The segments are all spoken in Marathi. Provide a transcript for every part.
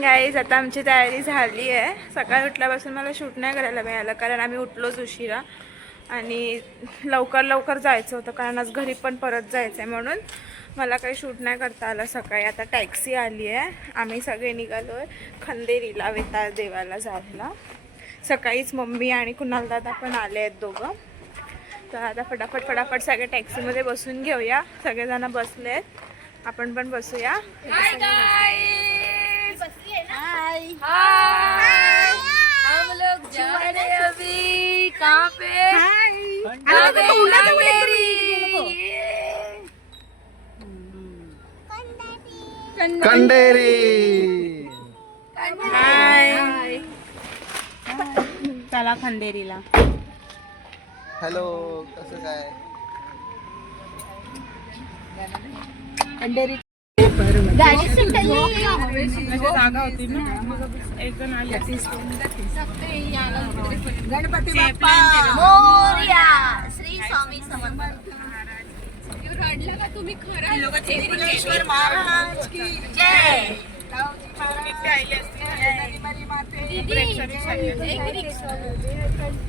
गाईज आता आमची तयारी झाली आहे. सकाळी उठल्यापासून मला शूट नाही करायला मिळालं कारण आम्ही उठलोच उशिरा आणि लवकर जायचं होतं कारण आज घरी पण परत जायचं आहे म्हणून मला काही शूट नाही करता आलं सकाळी. आता टॅक्सी आली आहे, आम्ही सगळे निघालो आहे खंदेरीला वेताळ देवाला जायला. सकाळीच मम्मी आणि कुणाल दादा पण आले आहेत दोघं. तर आता फटाफट सगळे टॅक्सीमध्ये बसून घेऊया. सगळेजण बसले आहेत, आपण पण बसूया. हम लोग जा रहे हैं अभी कहाँ पे? खंडेरी. चला खंडेरीला. हॅलो, कसं काय? खंडेरी जागा होती ना, एक जण आली. गणपती बाप्पा मोरया. श्री स्वामी समर्थ. रडला का तुम्ही? खरं त्रिपुरेश्वर महाराज की जय.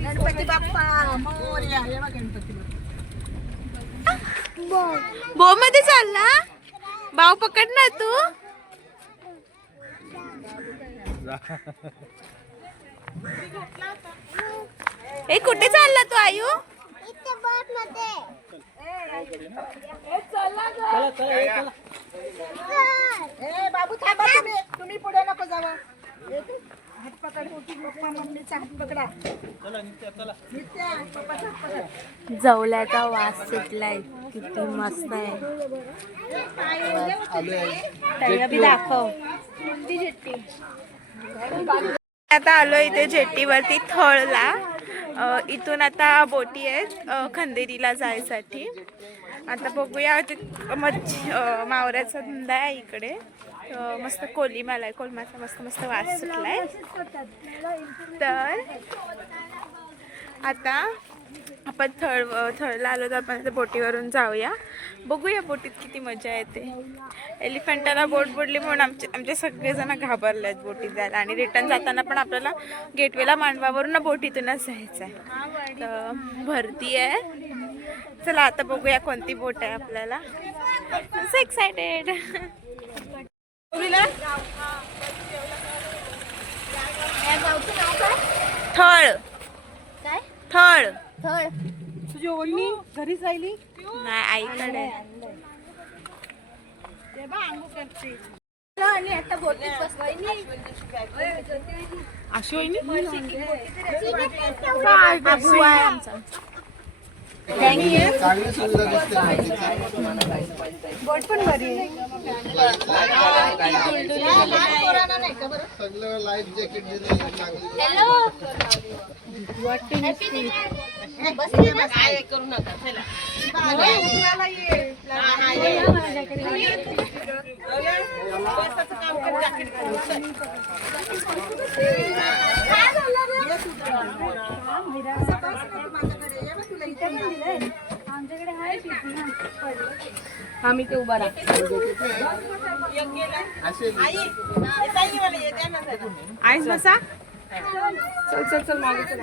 गणपती बाप्पा मोरया. गणपती बो मध्ये चालला भाऊ, पकड ना तू. ए कुठे चालला तू आयु? बाबू थांबा, तुम्ही पुढे नको जावा. हात पकड, पप्पा मम्मीचा हात पकडा. नित्या, पप्पाचा हात पकड. जवल्याचा वास सुटलाय, किती मस्त आहे. दाखव. आता आलो इथे जेट्टीवरती थळला. इथून आता बोटी आहेत खंदेरीला जायसाठी. आता बघूया, मावऱ्याचा धंदा आहे इकडे. मस्त कोलिमाला आहे, कोलमाचा मस्त वास सुटलाय. तर आता आपण थळला आलो तर आपण बोटीवरून जाऊया. बघूया बोटीत किती मजा येते. एलिफंटाला बोट बुडली म्हणून आमचे सगळेजण घाबरले आहेत बोटीत जायला. आणि रिटर्न जाताना पण आपल्याला गेटवेला मांडवावरून बोटीतूनच जायचं आहे. तर भरती आहे. चला आता बघूया कोणती बोट आहे आपल्याला. So excited. थळ. थळ. थळ. तुझी ओढणी घरी जायली नाही, आईकडे. आणि आता बोटीत बसवाय अशी वहिनी चांगली सुविधा दिसते. बोट पण बरी आहे. सगळं लाईफ जॅकेट दिले चांगली. काय करू नका. आम्ही ते उभा राहा. आईस बसा. चल मागे चल.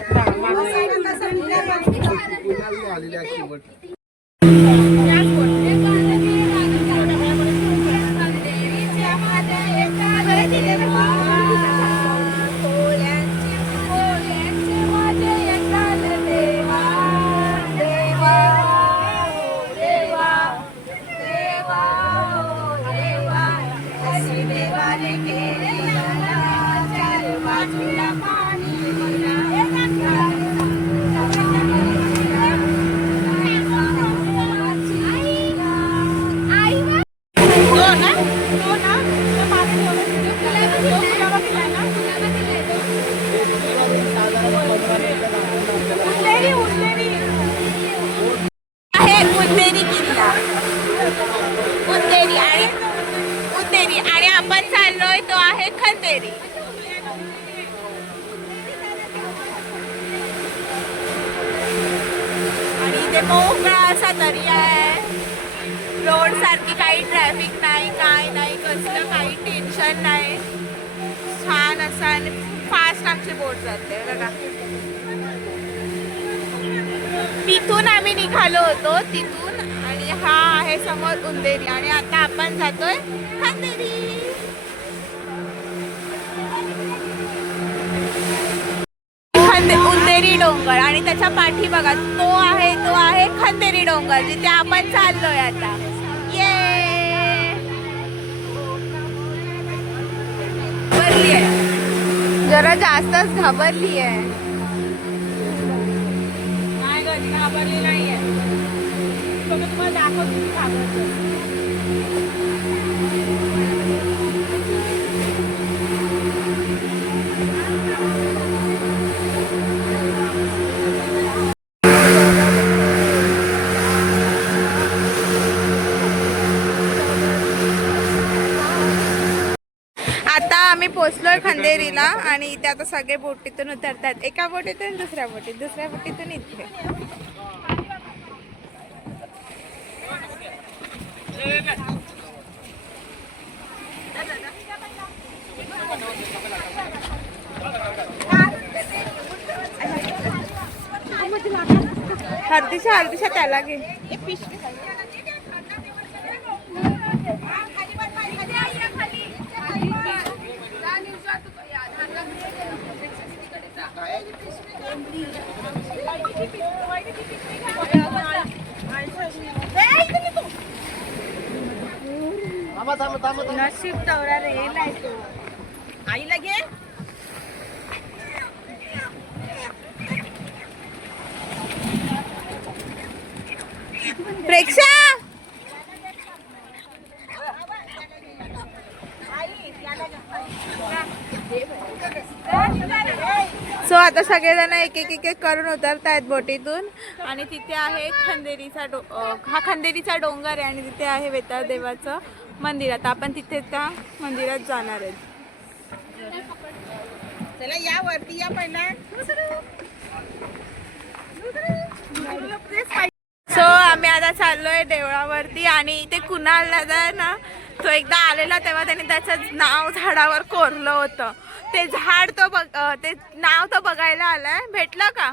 आणि आपण चाललोय तो आहे खंदेरी. आणि इथे मोकळा असा दर्या आहे. रोड सारखी काही ट्रॅफिक नाही, काय नाही, कसलं काही टेन्शन नाही. आणि फास्ट आमची बोट जाते बघा. तिथून आम्ही निघालो होतो तिथून, आणि हा आहे समोर उंदेरी, आणि आता आपण जातोय खांदेरी. उंदेरी डोंगर, आणि त्याच्या पाठी बघा तो आहे खांदेरी डोंगर, जिथे आपण चाललोय आता. ये घाबरली आहे, जरा जास्तच घाबरली आहे. नाही घाबरली नाहीये, तुम्हाला दाखवतो घाबरतो. आता आम्ही पोचलोय खंदेरीला, आणि इथे आता सगळे बोटीतून उतरतात. एका बोटीतून दुसऱ्या बोटीतून इथे. हरदिशा त्याला घे. नशीब तवरा रेलाय तो. आईला घे. प्रेक्षा सो आता सगळेजण एक एक करून उतरत आहेत बोटीतून, आणि तिथे आहे हा खंदेरीचा डोंगर आहे, आणि तिथे आहे वेताळ देवाचं मंदिर. आता आपण तिथे त्या मंदिरात जाणार आहेत. चला या वरती या पहिला. सो आम्ही आता चाललोय देवळावरती, आणि इथे कुणाल दादा ना, तो एकदा आलेला तेव्हा त्याने त्याचं नाव झाडावर कोरलं होतं. ते झाड ते नाव तो बघायला आलाय. भेटलं का?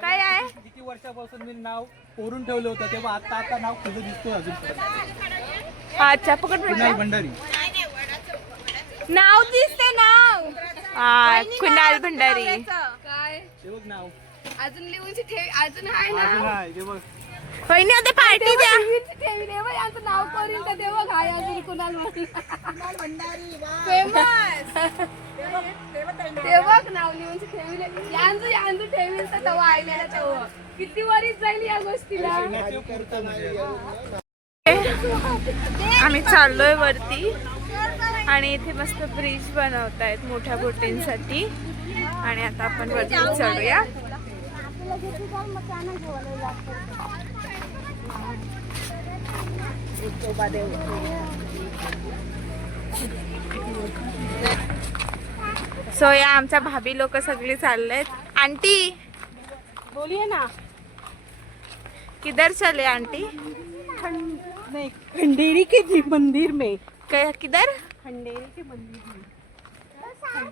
काय आहे? किती वर्षापासून मी नाव कोरून ठेवलं होतं, तेव्हा आता नाव खुलं दिसतो अजून. अच्छा, पकड कुणाल भंडारी नाव दिसते. नाव कुणाल भंडारी. ते बघ नाव अजून लिहूनची ठेवी अजून आहे ना. अजून आहे ते बघ. होईने आता पार्टी द्या. ठेवी दे बाई, यांचं नाव करीन तर देव काय अजून कुणाल भंडारी फेमस. ते बघ नाव लिहूनची ठेवी यांचं ठेवी तर तेव्हा आयलेला तेव्हा किती वरीच जाईल या गोष्टीला. आम्ही चाललोय वरती, आणि इथे मस्त ब्रिज बनवतायत मोठ्या बोटींसाठी, आणि आता आपण वरती चढूया. सो या आमच्या भाभी लोक सगळी चाललेत. आंटी बोलिए ना. किधर चले आंटी? नहीं, खंडेरी के मंदिर में. किधर? खंडेरी के मंदिर में.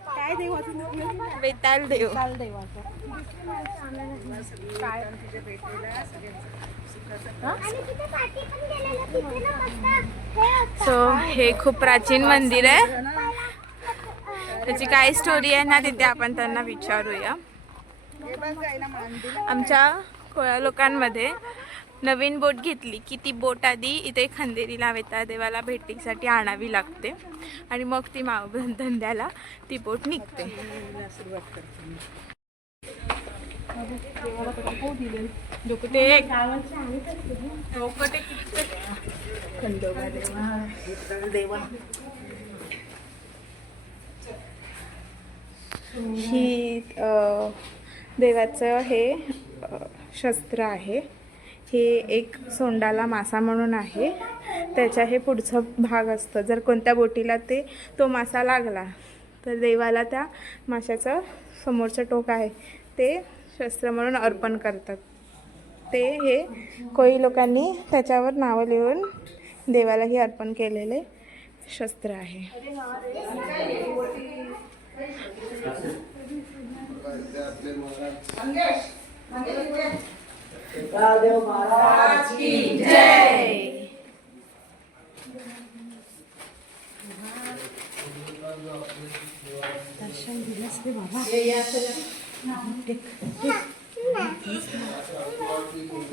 काय देवाचं? वेताळ देव. काल देवाचं. काय सो हे खूप प्राचीन मंदिर आहे. त्याची काय स्टोरी आहे ना, तिथे आपण त्यांना विचारूया. आमच्या कोळ्या लोकांमध्ये नवीन बोट घेतली की ती बोट आधी इथे खंदेरीला वेताळ देवाला भेटीसाठी आणावी लागते, आणि मग ती धंद्याला ती बोट निघते. ही देवाचं हे शस्त्र आहे. हे एक सोंडाला मासा म्हणून आहे. त्याच्या हे पुढचं भाग असतं. जर कोणत्या बोटीला तो मासा लागला तर देवाला त्या माशाचं समोरचं टोक आहे ते शस्त्र म्हणून अर्पण करतात. ते हे कोळी लोकांनी त्याच्यावर नावं लिहून देवालाही अर्पण केलेले शस्त्र आहे.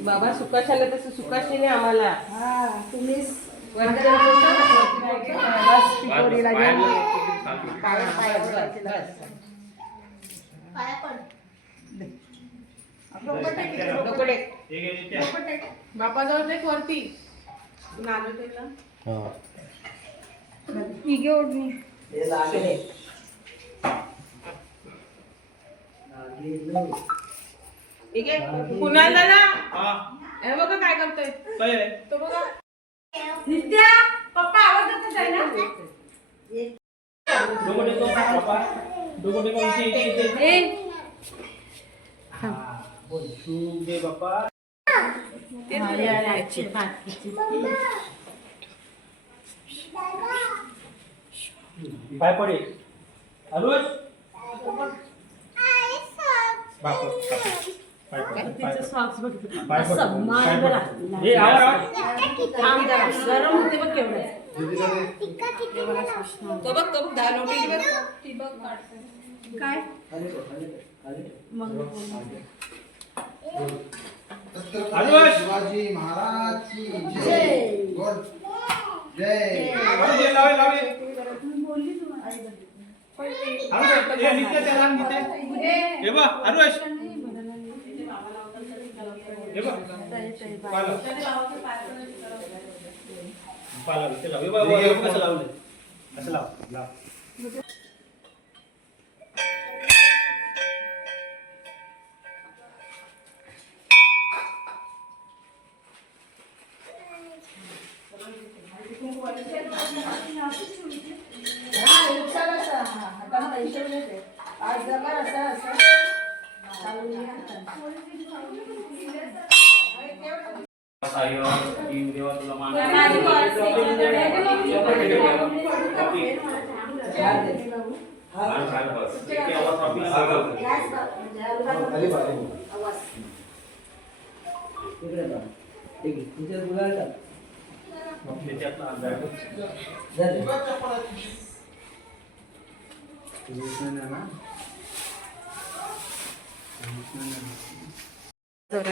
बाबा सुखाश आलं तसं सुखाशीने आम्हाला बापाजवळ ते वरती कुणाला ना हे बघा काय करतोय तो बघा नित्या पप्पा आवाज देत आहे ना पाय पडे अरुष शिवाजी महाराज की जय. बोल. जय.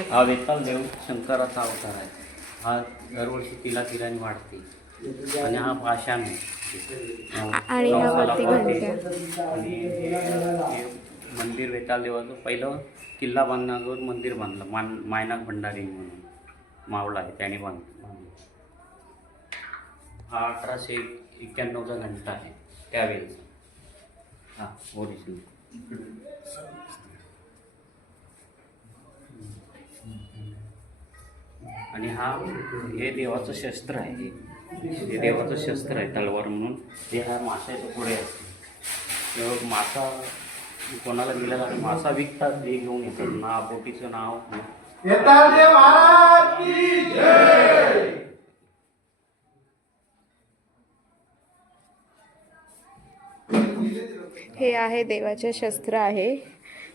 हा वेताल देव शंकराचा अवतार आहे. हा दरवर्षी तिलाने वाढते आणि हा पाषाण आहे. आणि ह्यावरती घंट्या. आणि हे मंदिर वेताल देवाचं पहिलं किल्ला बांधण्यावर मंदिर बांधलं मायनाक भंडारी म्हणून मावळा आहे त्याने बांधलं. हा 1891चा घंटा आहे त्यावेळेस. हा ओरिजिनल. आणि हे देवाचं शस्त्र आहे. हे देवाचं शस्त्र आहे तलवार म्हणून. हे हा माशाच्या पुढे असते. तेव्हा मासा कोणाला दिला जातो मासा विकतात ते घेऊन येतात. बोटीचं नाव महाराज की जय. हे आहे देवाचे शस्त्र आहे.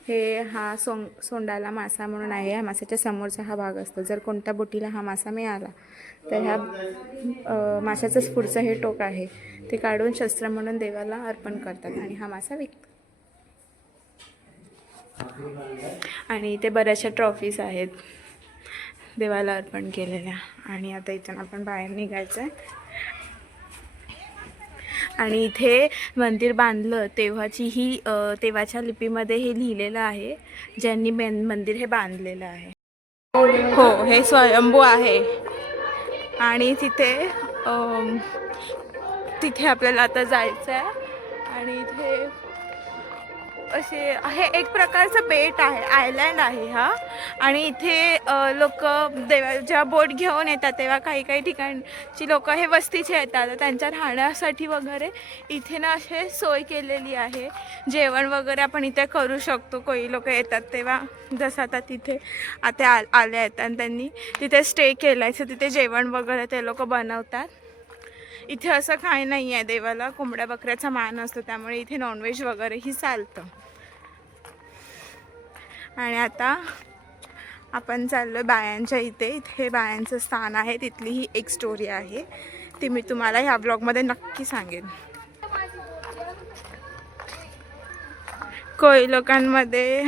हे हा सोंडाला मासा म्हणून आहे. ह्या माशाच्या समोरचा हा भाग असतो. जर कोणत्या बोटीला हा मासा मिळाला तर ह्या माशाचंच पुढचं हे टोक आहे ते काढून शस्त्र म्हणून देवाला अर्पण करतात आणि हा मासा विकतात. आणि इथे बऱ्याचशा ट्रॉफीज आहेत देवाला अर्पण केलेल्या. आणि आता इथून आपण बाहेर निघायचं आहे. आणि इथे मंदिर बांधलं तेव्हाच्या लिपीमध्ये हे लिहिलेलं आहे ज्यांनी मंदिर हे बांधलेलं आहे. हो, हे स्वयंभू आहे. आणि तिथे आपल्याला आता जायचं आहे. आणि इथे असे हे एक प्रकारचं बेट आहे, आयलँड आहे हा. आणि इथे लोक जेव्हा बोट घेऊन येतात तेव्हा काही ठिकाणची लोक हे वस्तीचे येतात. त्यांच्या राहण्यासाठी वगैरे इथे ना असे सोय केलेली आहे. जेवण वगैरे आपण इथे करू शकतो. काही लोक येतात तेव्हा जसं आता तिथे आता आले आहेत आणि त्यांनी तिथे स्टे केला आहे. सो तिथे जेवण वगैरे ते लोक बनवतात. इथे असं काही नाही आहे. देवाला कोंबड्या बकऱ्याचा मान असतो त्यामुळे इथे नॉनव्हेज वगैरेही चालतं. आणि आता आपण चाललो बायांच्या इथे. इथे बायांचं स्थान आहे, तिथली ही एक स्टोरी आहे, ती मी तुम्हाला ह्या ब्लॉगमध्ये नक्की सांगेन. कोळी लोकांमध्ये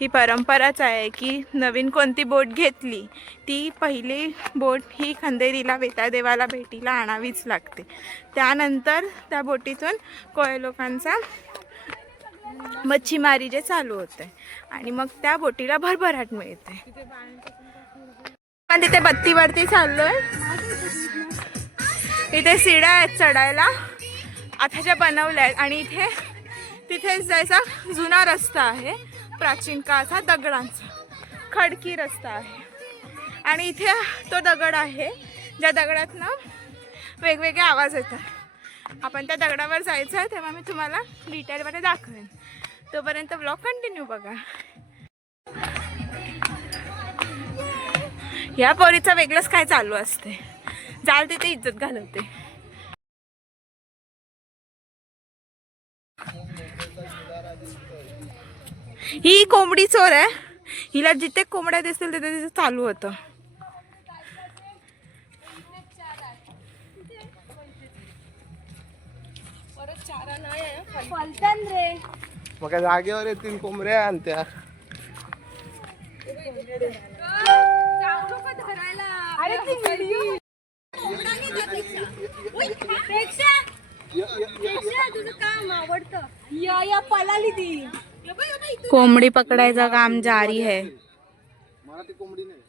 ही परंपराच आहे की नवीन कोणती बोट घेतली ती पहिली बोट ही खंदेरीला वेताळदेवाला भेटीला आणावीच लागते. त्यानंतर त्या बोटीतून कोळी लोकांचा मच्छीमारी जे चालू होते आणि मग त्या बोटीला भरभराट मिळते. पण तिथे बत्तीवरती चाललोय. इथे शिड्या आहेत चढायला, आता ज्या बनवल्या आहेत, आणि इथे तिथेच जायचा जुना रस्ता आहे, प्राचीन काळचा दगडांचा खडकी रस्ता आहे. आणि इथे तो दगड आहे ज्या दगडातनं वेगवेगळे आवाज येतात. आपण त्या दगडावर जायचं आहे तेव्हा मी तुम्हाला डिटेलमध्ये दाखवेन. तोपर्यंत ब्लॉग कंटिन्यू बघा. या पोरीचं वेगळंच काय चालू असते, जाल तिथे इज्जत घालवते. ही कोंबडी चोर आहे, हिला जिथे कोंबड्या दिसतील तिथे तिथे चालू होतं. मग जागेवर येतील कोंबड्या आणि त्या कोंबडी पकडायचं काम जारी है. मराठी कोंबडी नाही.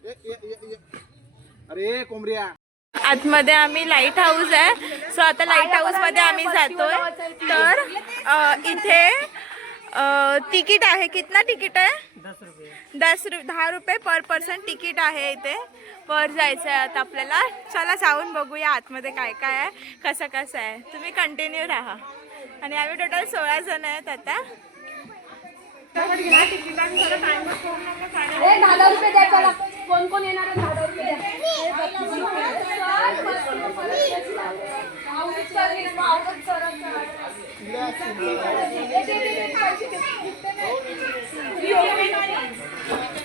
अरे कोंबड्या. आतमध्ये आम्ही लाईट हाऊस आहे, सो आता लाईट हाऊस मध्ये आम्ही जातोय. तर इथे तिकीट आहे. कितना तिकीट आहे? 10 रुपये पर पर्सन तिकीट आहे. इथे वर जायचं आहे आता आपल्याला. चला जाऊन बघूया आतमध्ये काय काय आहे, कसं कसं आहे. तुम्ही कंटिन्यू राहा. आणि आम्ही टोटल 16 जण आहेत आता. 10 रुपये द्या. चला कोण कोण येणार आहे? 10 रुपये द्या.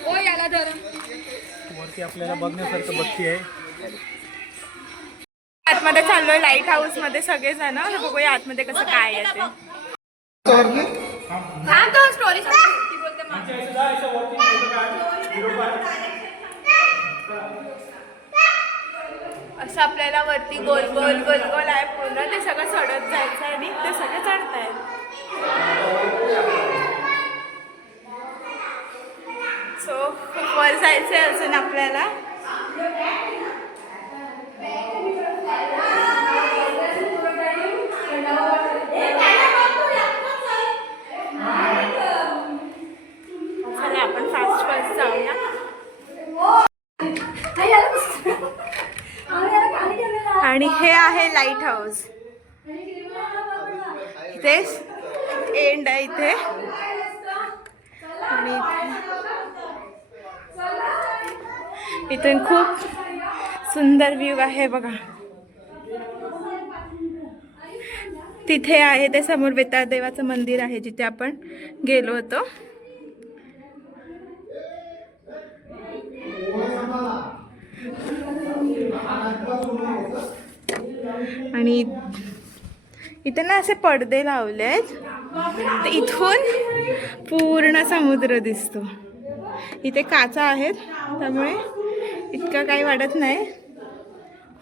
ओ याला धर. वरती आपल्याला बघण्यासारखं बत्ती आहे. आतमध्ये चाललोय लाईट हाऊस मध्ये सगळेजण. बघूया आतमध्ये कसं काय आहे ते. थांब तो स्टोरी सांगते बोलते असं आपल्याला वरती गोल गोल गोल गोल आहे पूर्ण, ते सगळं चढत जायचं आणि ते सगळे चढतायत. सो खूप वर जायचंय अजून आपल्याला. चला आपण फास्ट फास्ट जाऊया. आणि हे आहे लाईट हाऊस. इथेच एंड आहे इथे. आणि इथून खूप सुंदर व्ह्यू आहे बघा. तिथे आहे ते समोर वेताळदेवाचं मंदिर आहे जिथे आपण गेलो होतो. आणि इथे ना असे पडदे लावले आहेत, तर इथून पूर्ण समुद्र दिसतो. इथे काचा आहेत त्यामुळे इतकं काही वाटत नाही.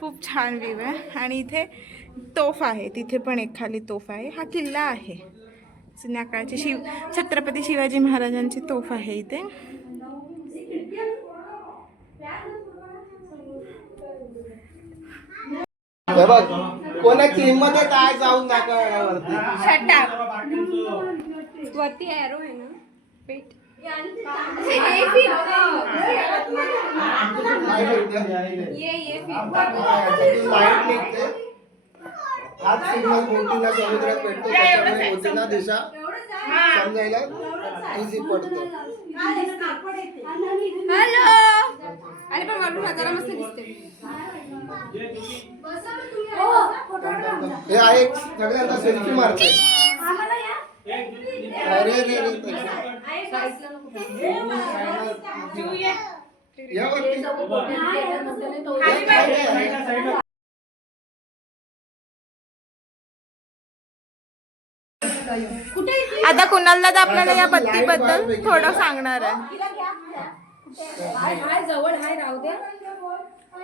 खूप छान व्ह्यू आहे. आणि इथे तोफ आहे, तिथे पण एक खाली तोफ आहे. हा किल्ला आहे, जुन्या काळची छत्रपती शिवाजी महाराजांची तोफ आहे इथे. बघ कोणाची हिंमत आहे काय जाऊन दाखवण्यावरती. वरती एरो आहे ना पेट. लाईट निघते. आज सिग्नल बोटीला समुद्रात भेटतो, त्याच्यामुळे बोटीला दिशा समजायला इझी पडतो. हॅलो. अरे पण वरून नजारा मस्त दिसते. हे आहे सगळ्यांना सेल्फी मारते. अरे रे रे या वरती. आता कुणाल दादा आपल्याला या बत्तीबद्दल थोडं सांगणार आहे.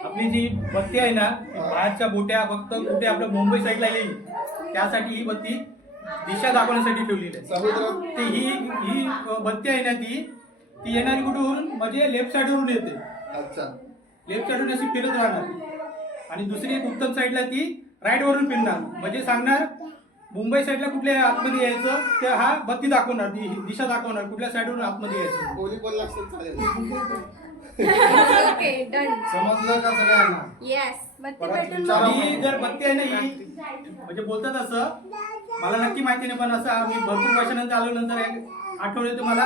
आपली जी बत्ती आहे ना ती बाहेरच्या बोट्या फक्त कुठे आपल्या मुंबई साईडला येईल त्यासाठी ही बत्ती दिशा दाखवण्यासाठी ठेवलेली आहे. समुद्रात ते ही बत्ती आहे ना ती येणारी कुठून म्हणजे लेफ्ट साईडवरून येते. अच्छा. लेफ्ट साईडून अशी फिरत राहणार आणि दुसरी एक उत्तर साईडला ती राईट वरून फिरणार म्हणजे सांगणार मुंबई साईडला कुठल्या आतमध्ये यायचं ते हा बत्ती दाखवणार दिशा दाखवणार कुठल्या साईडवरून आतमध्ये यायचं. कोणी बोलला असेल चालेल. Okay done. समजलं का सगळ्यांना? येस. बत्ती परत पेटून विचारा. ही जर बत्ती आहे ना ही म्हणजे बोलतात असं मला नक्की माहिती नाही पण असं मी भरपूर वर्षानंतर आलो नंतर आठवण येते मला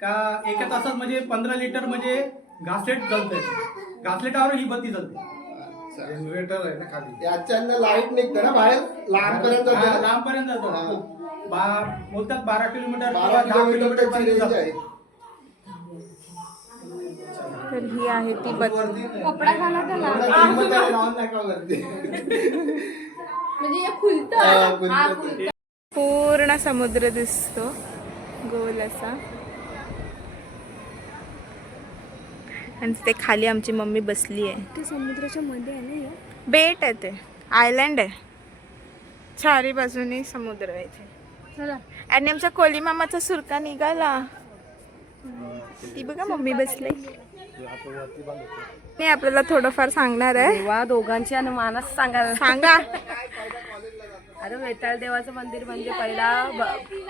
का एका तासात म्हणजे 15 लिटर म्हणजे घासलेट जळते. घासलेटावर ही बत्ती जळते. जनरेटर आहे ना खाली याच्यानं लाईट निघते ना बाहेर लांबपर्यंत जाते ना? लांबपर्यंत जातं. बोलतात 12 किलोमीटर 12 किलोमीटर पर्यंत जातं. आहे. तर ही आहे ती बत्ती. कपडा घाला त्याला एवढा किंमत आहे, लावून नका वरती. म्हणजे हे खुलतं. हा खुलतं. पूर्ण समुद्र दिसतो गोल असा. आणि ते खाली आमची मम्मी बसली आहे. ते समुद्राच्या मध्ये आहे ना. बेट आहे ते आयलँड आहे. चारी बाजूनी समुद्र आहे इथे. चला. आणि आमच्या कोली मामाचा सुरका निघाला. ती बघा मम्मी बसली. मी आपल्याला थोडंफार सांगणार आहे. तेव्हा दोघांची अनुमानच सांगायला सांगा. अरे वेताळ देवाचं मंदिर म्हणजे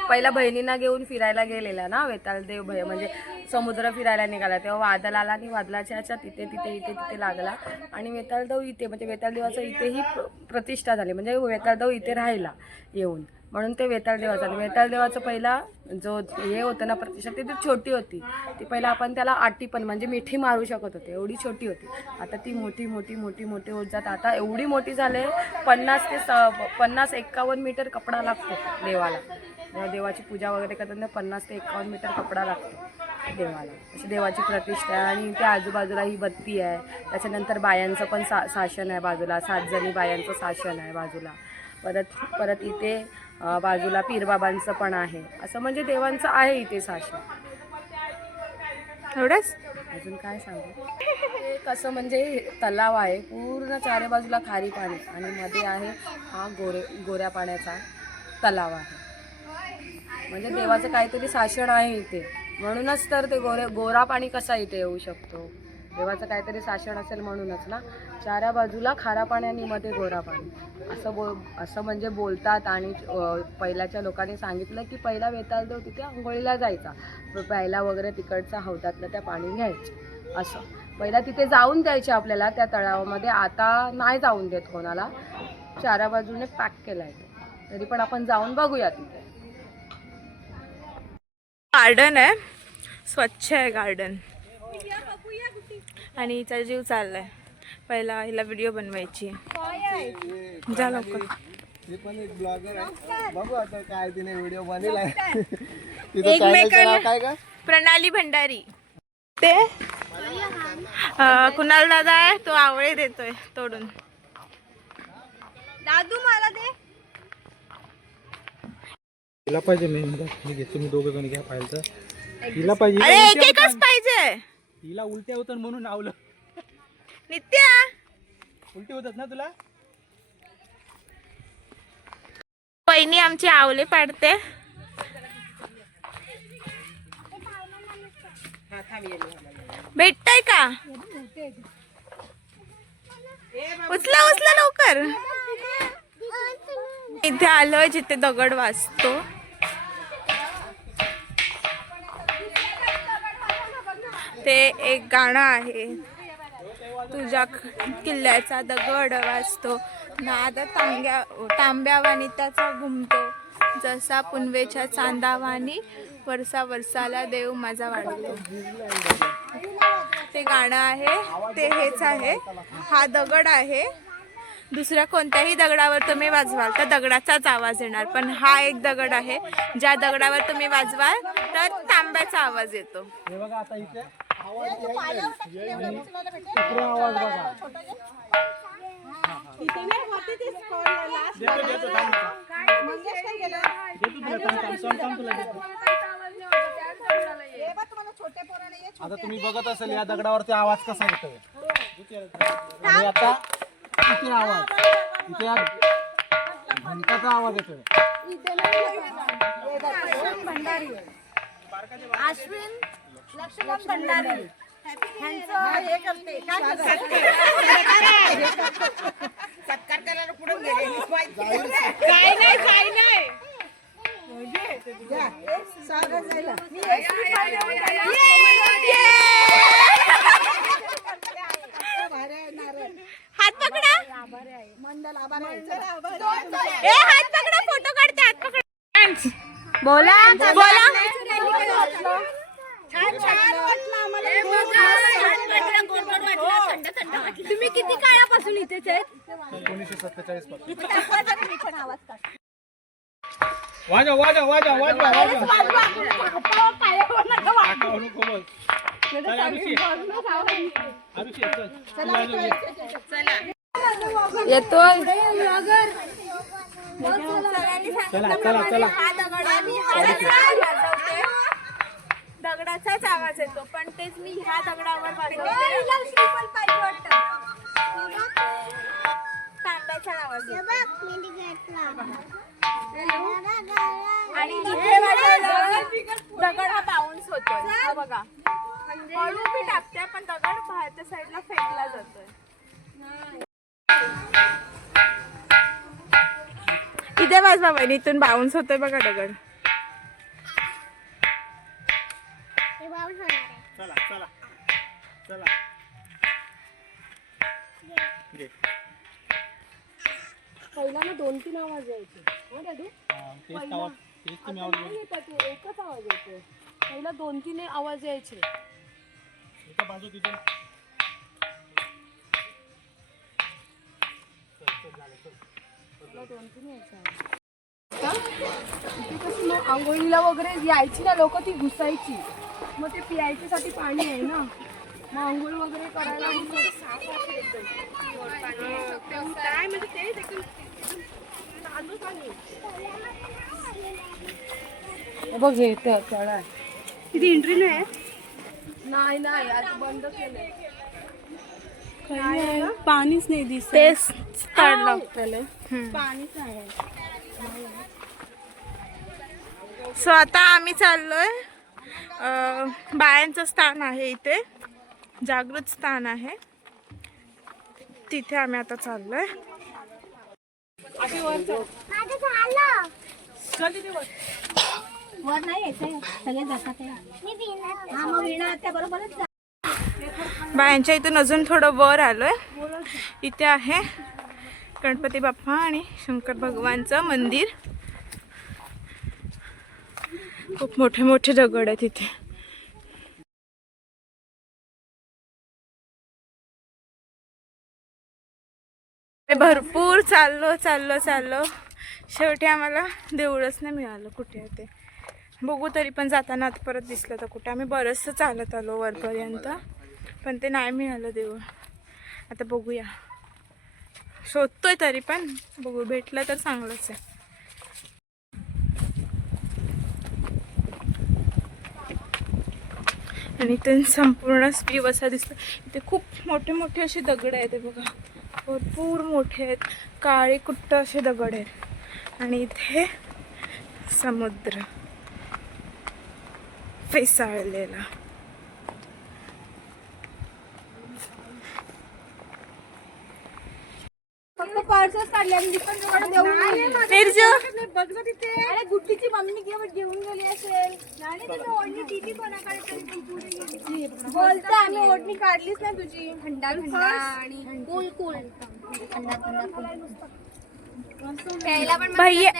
पहिला बहिणींना घेऊन फिरायला गेलेला ना वेताळ देव म्हणजे समुद्र फिरायला निघाला तेव्हा वादळ आला आणि वादळाच्या ह्याच्यात इथे लागला आणि वेताळ देव इथे म्हणजे वेताळ देवाचं इथेही प्रतिष्ठा झाली म्हणजे वेताळ देव इथे राहिला येऊन म्हणून ते वेताळ देवाचं आणि वेताळ देवाचं पहिला जो हे होतं ना प्रतिष्ठा ती छोटी होती. ती पहिला आपण त्याला आटी पण म्हणजे मिठी मारू शकत होते एवढी छोटी होती. आता ती मोठी मोठी मोठी मोठी होत जात आता एवढी मोठी झाले 50-51 मीटर कपडा लागतो देवाला. जेव्हा देवाची पूजा वगैरे करताना 50 ते 51 मीटर कपडा लागतो देवाला. अशी देवाची प्रतिष्ठा आहे आणि इथे आजूबाजूला ही बत्ती आहे. त्याच्यानंतर बायांचं पण शासन आहे बाजूला 7 जणी बायांचं शासन आहे बाजूला. परत इथे बाजूला पीरबाबांचं पण आहे. असं म्हणजे देवांचं आहे इथे शासन. एवढंच. अजून काय सांगू कसं म्हणजे तलाव आहे पूर्ण चारी बाजूला खारी पाणी आणि मध्ये आहे हा गोऱ्या पाण्याचा तलाव आहे. म्हणजे देवाचं काहीतरी शासन आहे इथे म्हणूनच तर ते गोरा पाणी कसा इथे येऊ शकतो. देवाचं काहीतरी शासन असेल म्हणूनच ना. चाऱ्या बाजूला खारा पाणी आणि मध्ये गोरा पाणी असं म्हणजे बोलतात. आणि पहिल्याच्या लोकांनी सांगितलं की पहिला वेताळ देव तिथे आंघोळीला जायचा प्यायला वगैरे तिकडचा हौदातलं त्या पाणी घ्यायचं असं पहिला तिथे जाऊन द्यायचे आपल्याला त्या तळावामध्ये. आता नाही जाऊन देत कोणाला. चाऱ्या बाजूने पॅक केला आहे तरी पण आपण जाऊन बघूया तिथे. गार्डन आहे स्वच्छ आहे गार्डन आणि हिचा जीव चाललाय. पहिला हिला व्हिडिओ बनवायची जा लवकर. हे पण एक ब्लॉगर आहे बघू आता काय तिने व्हिडिओ बनेल आहे. एकमेकांना काय का प्रणाली भंडारी ते कुणाल दादा आहे तो आवळे देतोय तोडून. दादू मला दे. हिला पाहिजे मी घेतो. तुम्ही दोघं जण घ्या पाहिजे. हिला पाहिजे. अरे एक एकच पाहिजे. हिला उलट्या होतात म्हणून आवलं. नित्या उलटी होतात ना तुला. वहिनी आमची आवले पाडते. भेटतय का उचला उचला लवकर. इथे आलोय जिथे दगड वाजतो. ते एक गाणं आहे तुझ्या किल्ल्याचा दगड वाजतो नाद तांब्यावानी त्याचा घुमतो जसा पुनवेच्या चांदावानी वर्षा वर्षाला देव माझा वाढतो. ते गाणं आहे ते हेच आहे. हा दगड आहे दुसऱ्या कोणत्याही दगडावर तुम्ही वाजवाल तर दगडाचाच आवाज येणार, पण हा एक दगड आहे ज्या दगडावर तुम्ही वाजवाल तर तांब्याचा आवाज येतो. हे बघा आता इथे इथे नाही होती ती last देतो मंगेश काय केलं? तुला देतो. हे बघ तुम्हाला छोटे पोराने हे आता तुम्ही बघत असेल या दगडावरती आवाज कसा येतोय आणि आता इथे आवाज, इथे या घंटाचा आवाज येतोय. भंडारी अश्विन लक्ष्मण भंडारी ह्यांचं हे करते काय सत्कार करायला पुढे गेले काय नाही स्वागत झालं. हात पकडा, मंडल आभार आहे. ए हात पकडा, फोटो काढते, हात पकडा. बोला छान वाटलं आम्हाला. तुम्ही किती काळापासून इथेच आहेत? 1947 पासून. इथे दाखवायचं तुम्ही पण आवाज काढ. वाजवा वाजवा वाजवा वाजवा वाजवा. पायावर नका वाजवू. काका नको बोल. चल अभिषेक. अभिषेक चल. येतोय. चला चला चला. हा दगड आहे, हा दगड वाजवते. दगडाचाच आवाज येतो, पण तेच मी ह्या दगडावर वाजवते. तांब्याचा आवाज येतो. आणि इथे वाजवलं दगड हा बाउन्स होतोय. हा बघा, हळू मी टाकते पण दगड बाहेरच्या साईडला फेकला जातोय. इथे वाजवा बहिणी, इथून बाउन्स होतोय बघा दगड. चला चला चला. घे. पहिला ना 2-3 आवाज यायचे. हो दादू? तेच आवाज, तेच तुम्ही आवाज बोलू. एकच आवाज येतो. पहिला 2-3 आवाज यायचे. एका बाजू तिथून. मग आंघोळीला वगैरे यायची ना लोक, ती घुसायची. मग ते प्यायच्यासाठी पाणी आहे ना, मग आंघोळ वगैरे करायला काय म्हणजे ते देखील बघ हे तळ आहे. किती एंट्री नाही नाही नाही आता बंद केलंय. पाणीच नाही दिसत. तेच तळ लागतं. पाणीच आहे. सो आता आम्ही चाललोय, बायांचं स्थान आहे इथे, जागृत स्थान आहे, तिथे आम्ही आता चाललोय. वर नाही यायचंय, सगळे जातात. हा मग वीणा त्या बरोबरच जा. बायांच्या इथून अजून थोडं वर आलोय. इथे आहे गणपती बाप्पा आणि शंकर भगवानचं मंदिर. खूप मोठे मोठे दगड आहेत इथे. भरपूर चाललो चाललो चाललो, शेवटी आम्हाला देऊळच नाही मिळालं कुठे आहे ते. बघू तरी पण जाताना आता परत दिसलं तर कुठे. आम्ही बरंचसं चालत आलो वरपर्यंत, पण ते नाही मिळालं देऊळ. आता बघूया, शोधतोय तरी पण बघू, भेटलं तर चांगलंच आहे. आणि इथे संपूर्ण व्ह्यू असा दिसतो. इथे खूप मोठे मोठे असे दगड आहेत, बघा भरपूर मोठे आहेत, काळे कुट्ट असे दगड आहेत. आणि इथे समुद्र फेसाळलेला. फक्त पर्सच काढले आणि पण तुम्हाला देऊन बघ ना तिथे. अरे गुड्डीची मम्मी घेऊन गेली असेल. नाही तुम्ही ओढणी दिली कोणाकडे तरी. बोलता आम्ही ओढणी काढलीच नाही तुझी. थंडा थंडा आणि कूल कूल. थंडा थंडा प्यायला पण भैया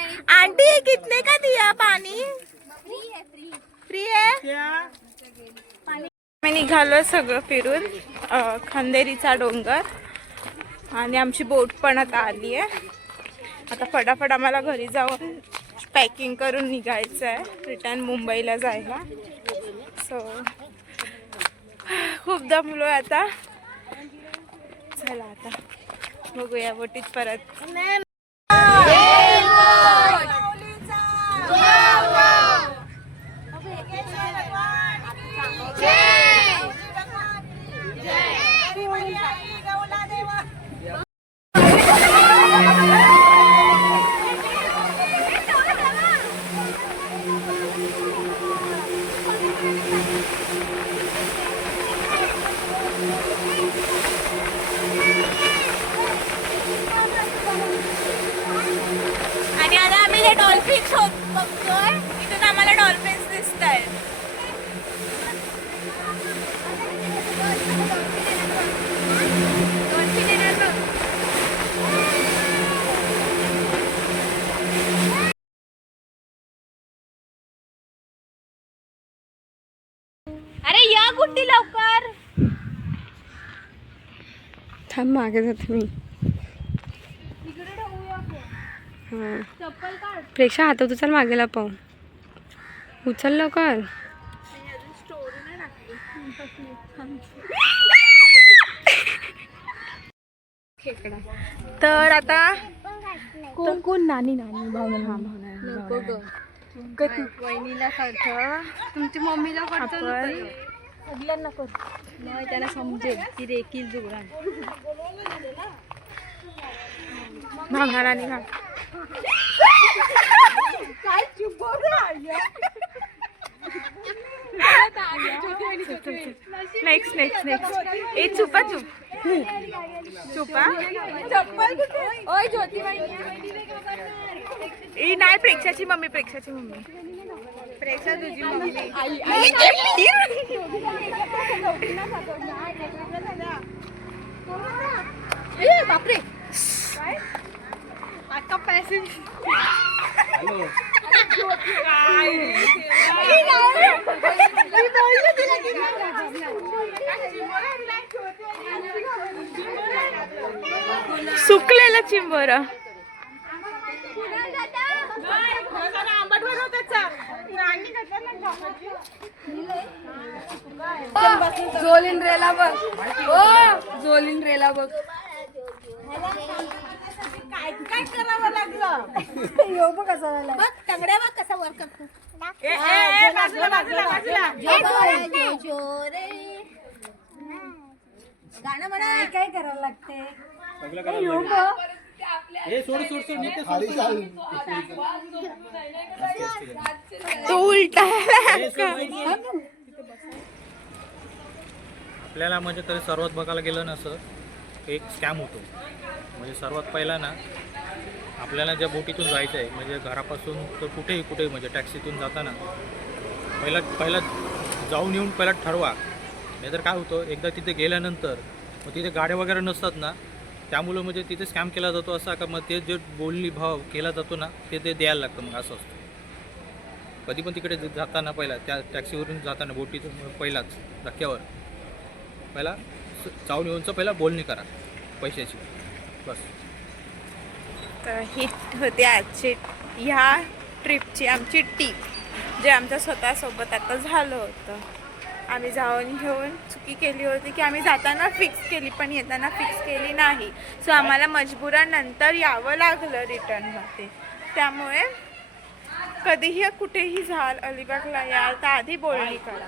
आंटी कितने का दिया पाणी? फ्री है फ्री. फ्री आहे. मी निघालो सगळं फिरून. खंदेरीचा डोंगर, आणि आमची बोट पण आता आली आहे. आता फटाफट आम्हाला घरी जाऊन पॅकिंग करून निघायचं आहे रिटर्न मुंबईला जायला. सो खूप दमलो आता. चला आता बघूया बोटीत परत. आणि आता आम्ही जे डॉल्फिन शोध बघतोय इथून आम्हाला डॉल्फिन्स दिसत आहेत. अरे या गुड्डी लवकर. थांब मागे जाते मी. प्रेक्षा हातात उचल मागेला पाहू. उचल लवकर. तर आता कोण कोण नानी नानी भावना वहिनीला करतं, तुमची मम्मीला करतं, सगळ्यांना कर. नाही त्याला समजेल की रेकील जोरान. भावना राणी घाल. Next next next. ए चुपा चुप चुपा. ए नाही प्रेक्षाची मम्मी प्रेक्षाची मम्मी. प्रेक्षा तुझी मम्मी. बापरे. आता पैसे सुकलेला चिंबोरा. झोलीन रेला बघ. ओ झोलीन रेला बघ. काय करावं लागलं. बघ तंगड्या बघ कसा वर करतो. गाणं म्हणा. काय करावं लागते. तो उलटा. आपल्याला म्हणजे तरी सर्वात बघायला गेलं ना असं एक स्कॅम होतो. म्हणजे सर्वात पहिला ना आपल्याला ज्या बोटीतून जायचं आहे म्हणजे घरापासून तर कुठेही म्हणजे टॅक्सीतून जाताना पहिला जाऊन येऊन पहिला ठरवा. नाहीतर काय होतं एकदा तिथे गेल्यानंतर मग तिथे गाड्या वगैरे नसतात ना, त्यामुळं म्हणजे तिथे स्कॅम केला जातो असा का मग ते जे बोलणी भाव केला जातो ना ते द्यायला लागतं. मग असं असतं. कधी पण तिकडे जाताना पहिला त्या टॅक्सीवरून जाताना बोटीतून पहिलाच धक्क्यावर पहिला जाऊन येऊनचं पहिला बोलणी करा पैशाची बस. तर ही होती आजची ह्या ट्रिपची आमची टीप जे आमच्या स्वतःसोबत आता झालं होतं. आम्ही जाऊन घेऊन चुकी केली होती की आम्ही जाताना फिक्स केली पण येताना फिक्स केली नाही. सो आम्हाला मजबुरानंतर यावं लागलं रिटर्नमध्ये. त्यामुळे कधीही कुठेही जाल अलिबागला याल तर आधी बोलणी करा.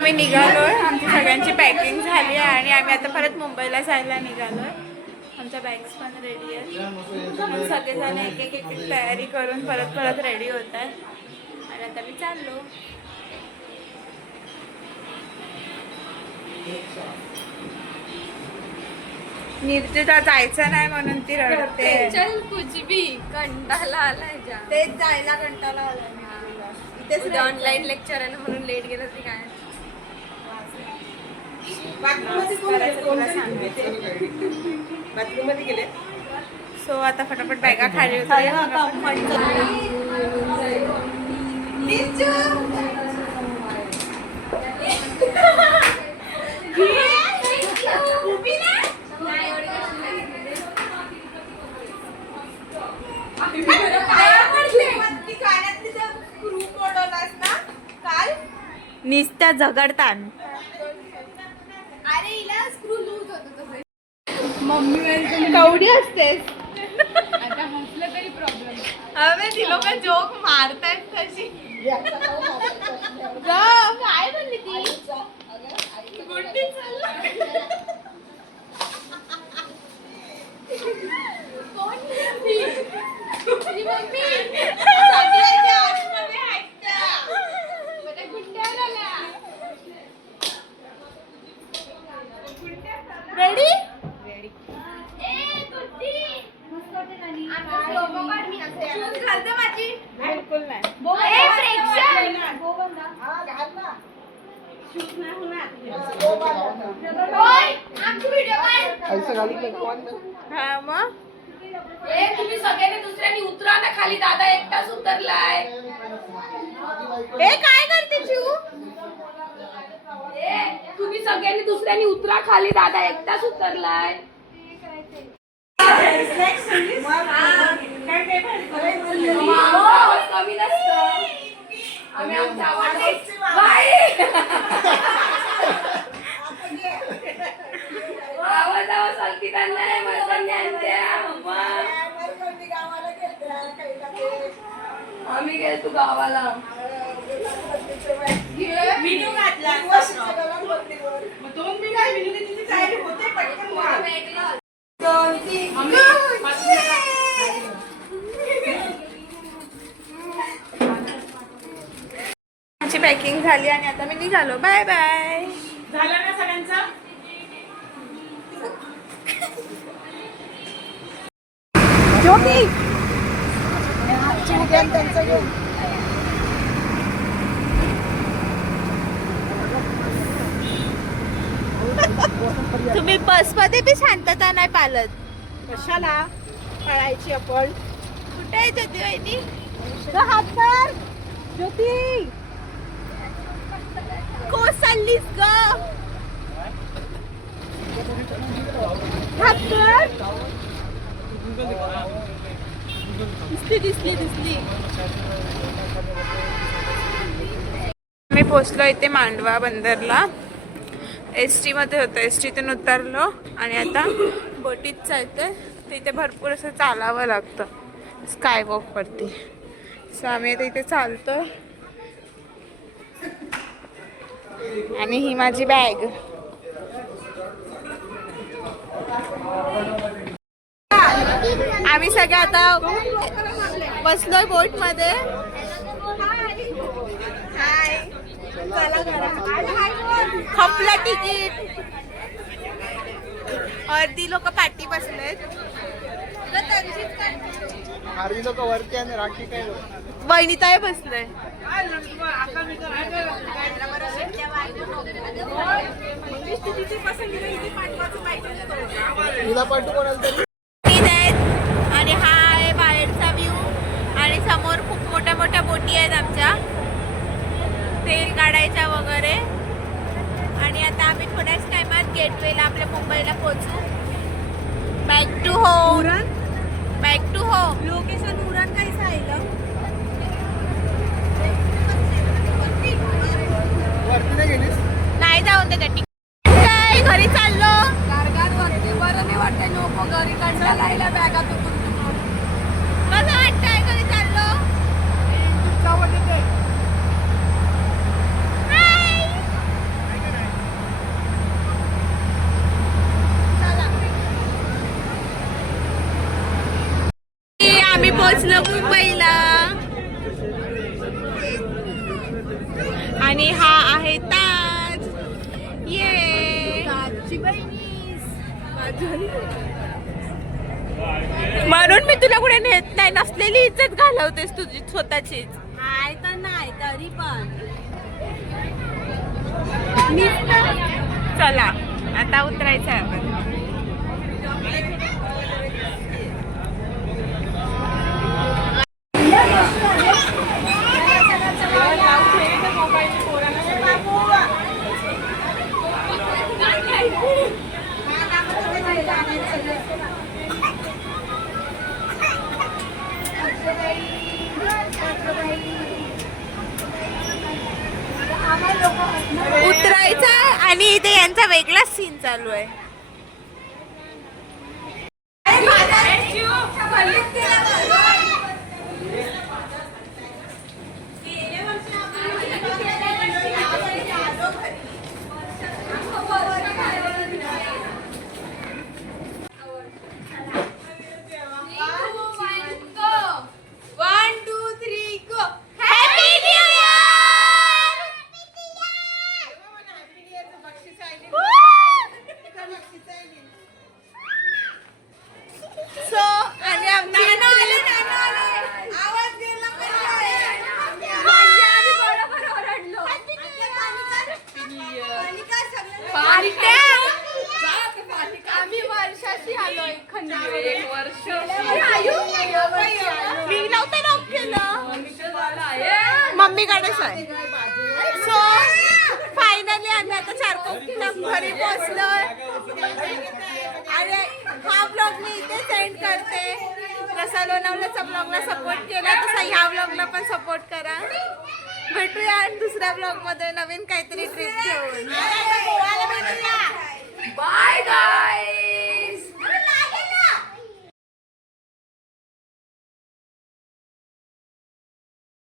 आम्ही निघालो आहे. आमची सगळ्यांची पॅकिंग झाली आहे आणि आम्ही आता परत मुंबईला जायला निघालो आहे. आमच्या बॅग्स पण रेडी आहेत. सगळेजण एक एक एक तयारी करून परत रेडी होत आहेत आणि आता मी चाललो. निर्जिता जायचं नाही म्हणून ती रडते. चल कुछ भी कंटाळा आलाय जा. तेच जायला कंटाळा आला. इथेच ऑनलाईन लेक्चर आहे ना म्हणून लेट गेलं तरी काय. बाथरूम मध्ये गेले. सो आता फटाफट बॅगा खाली होत्या. निस्त्या झगडतान. अरे हिला स्क्रू लूज होतो तो. कवडी असतेस. आता हसलं तरी प्रॉब्लेम. अबे ती लोक जोक मारतायत कशी. काय म्हणली ती? गुड्डी चालला. कोण म्हणली? तुझी मम्मी. सगळ्यांच्या आतमध्ये ऐकता. मला गुंड्या आल्या. रेडी? ए गुड्डी. आता सोबो काढ मी असं. शूज घालते माझी. बिलकुल नाही. ए प्रेक्षण. हा घाल ना. ओय आमची व्हिडिओ काढ. ऐसा घालून हा मग ए तुम्ही सगळ्यांनी दुसऱ्यानी उतरा ना खाली, दादा एकटाच उतरलाय. हे काय करते चिऊ? ए तुम्ही सगळ्यांनी दुसऱ्यानी उतरा खाली, दादा एकटाच उतरलाय. आवाज कमी नसतं. आम्ही आमचा आवाज आवाज अंकिता नाही गावाला गेलत्या काही आम्ही गेलो गावाला. व्हिडिओ काढला. आमची पॅकिंग झाली आणि आता मी निघालो. Bye bye. झालं ना सगळ्यांचं? ज्योती त्यांचं घेऊन तुम्ही बसमध्ये बी शांतता नाही पाळत. कशाला पाळायची आपण. कुठे आहे ज्योती वहिनी? हात कर ज्योती. कोसळलीस ग. हात कर. दिसली. मी पोचलो इथे मांडवा बंदरला. ST मध्ये होतं. STतून उतरलो आणि आता बोटीत चालतोय. तिथे भरपूर असं चालावं लागतं स्कायवॉकवरती. सो आम्ही आता इथे चालतोय. आणि ही माझी बॅग. आम्ही सगळे आता बसलोय बोट मध्ये. खपलं तिकीट. अर्धी लोक पाठी बसलेत. आर्मी लोक वरती आणि राखी काय वहिनीताई बसलोय. तुला पाठवू कोणाला तरी. आणि हा आहे बाहेरचा व्ह्यू. आणि समोर खूप मोठ्या मोठ्या बोटी आहेत आमच्या तेल काढायच्या वगैरे. आणि आता आम्ही थोड्याच टायमात गेटवेला आपल्या मुंबईला पोहोचू. Back to home. Back to home. Location Uran काही सांगितलं. वरती नाही गेलीस? नाही जाऊन दे त्या काय घरी चाललो. वरती बरं नाही वाटतंय. नको घरी कंटाळा लायला बॅगा तुकून. कसं वाटतंय घरी चाललो? आम्ही पोहोचलो मुंबईला. आणि हा आहे ताज. ये म्हणून मी तुला कुठे नेत नाही. नसलेली इज्जत घालवतेस तुझी स्वतःचीच. आहे तर नाही तरी पण. चला आता उतरायचं आहे आपण. आम्हाला उतरायचा आणि इथे यांचा वेगळाच सीन चालू आहे. सो आणि आमची आम्ही वर्षाशी आलोय मी नव्हतं लॉक केलं, मम्मीकडेच आहे. सो फायनली आम्ही आता चारकोपच्या घरी पोहोचलोय आणि हा ब्लॉग मी इथे सेंड करते. जसा लोणावळ्याचा ब्लॉगला सपोर्ट केला तसा ह्या ब्लॉगला पण सपोर्ट करा. भेटूया आणि दुसऱ्या ब्लॉग मध्ये नवीन काहीतरी ट्रिप घेऊन. बाय